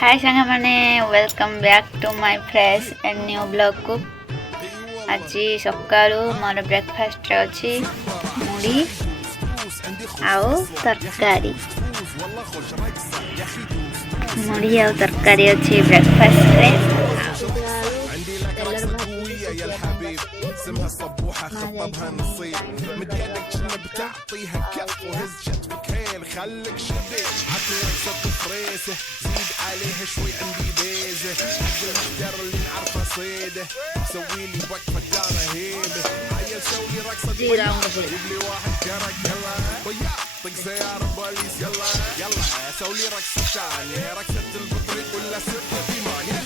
ହାଇ ସାଙ୍ଗମାନେ, welcome back to my fresh and new ବ୍ଲଗ୍କୁ। ଆଜି ସକାଳୁ ମୋର ବ୍ରେକଫାଷ୍ଟରେ ଅଛି ମୁଢ଼ି ଆଉ ତରକାରୀ। ମୁଢ଼ି ଆଉ ତରକାରୀ ଅଛି ବ୍ରେକଫାଷ୍ଟରେ। يا الحبيب سمها الصبوحة خطبها نصيب مد يدك شنو بتعطيها كف وهز شتفك هيل خليك شديد عطي رقصة فريسة زيد عليها شوي عندي بيزة حق المحجر اللي نعرفه صيده سويلي وقفة دارة هيبة عيل سوي رقصة جيب لي واحد كرك يلا ويا طق سيارة بوليس يلا يلا سوي رقصة ثانية رقصة البطريق ولا ستة في مانيا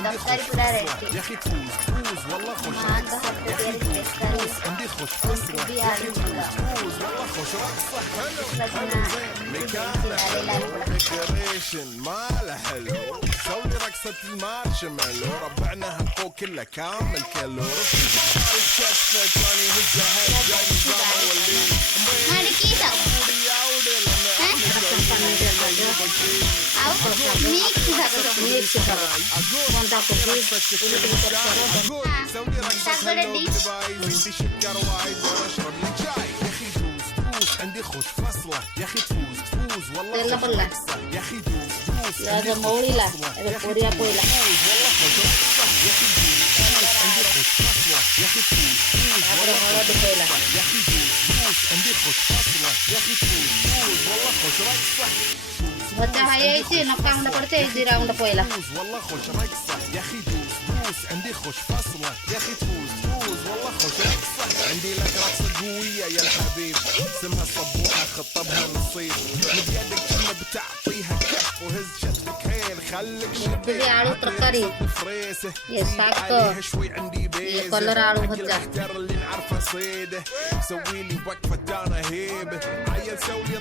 ତରକାରୀ ପୁରା ରେଡି। يا اخي فوز فوز والله خوش ମାଆଙ୍କ ହାତ ତିଆରି ତରକାରୀ عندي خوش କୋବି ଆଳୁ ଝୋଳ فوز والله خوش رقصة حلو ديكوريشن ماله حلو سوي رقصة المارشميلو ربعناها فوق كله كامل كيلو الكتفة كان يهزها هزة نظام والليل شكر وايد واشرب لي شاي يا اخي دوس دوس عندي خوش فصله يا اخي تفوز تفوز والله يا اخي دوس دوس ରଜ ମଉଳିଲା ଏବେ ପରିବା ପଇଲା। والله خوش رقصه يا اخي دوس دوس عندي خوش فصله يا اخي تفوز تفوز ତାପରେ ହଳଦୀ ପଇଲା। يا اخي دوس دوس عندي خوش فصله يا اخي تفوز تفوز والله خوش رقصه ଭଜା ହେଇଯାଇଛି, ଲଙ୍କା ଗୁଣ୍ଡ ପଡ଼ିଛି, ଏଇ ଜିରା ଗୁଣ୍ଡ ପଇଲା। فوز والله خوش رقصه يا اخي دوس دوس عندي خوش فصله يا اخي تفوز تفوز والله خوش رقصه عندي لك رقصه قويه يا الحبيب اسمها الصبوحه خطبها نصيب مد يدك كنا بتعطيها كف وهز شتفك هيل خليك ମୁଢ଼ି ଆଳୁ ତରକାରୀ, فريسه ଇଏ ଶାଗ, عليها شوي عندي ଇଏ بيزه କଲରା ଆଳୁ ଭଜା। المحجر اللي نعرفه صيده سوي لي وقفه دارة هيبه عيل سوي